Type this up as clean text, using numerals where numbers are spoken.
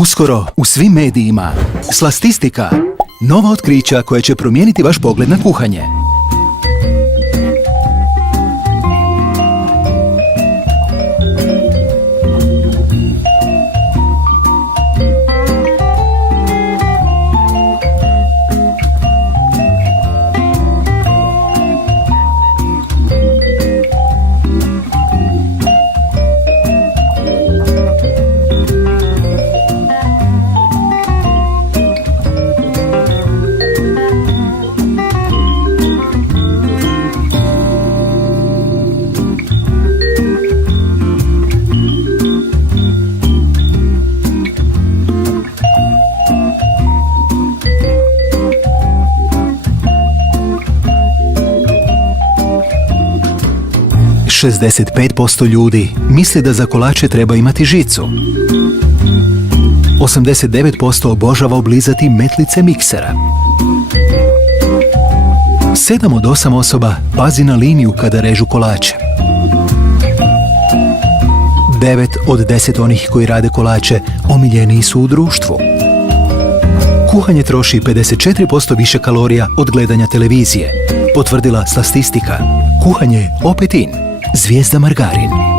Uskoro u svim medijima. Slastistika. Nova otkrića koja će promijeniti vaš pogled na kuhanje. – 65% ljudi misli da za kolače treba imati žicu. 89% obožava oblizati metlice miksera. 7 od 8 osoba pazi na liniju kada režu kolače. 9 od 10 onih koji rade kolače omiljeniji su u društvu. Kuhanje troši 54% više kalorija od gledanja televizije, potvrdila Slastistika. Kuhanje opet in. Zvijezda margarin.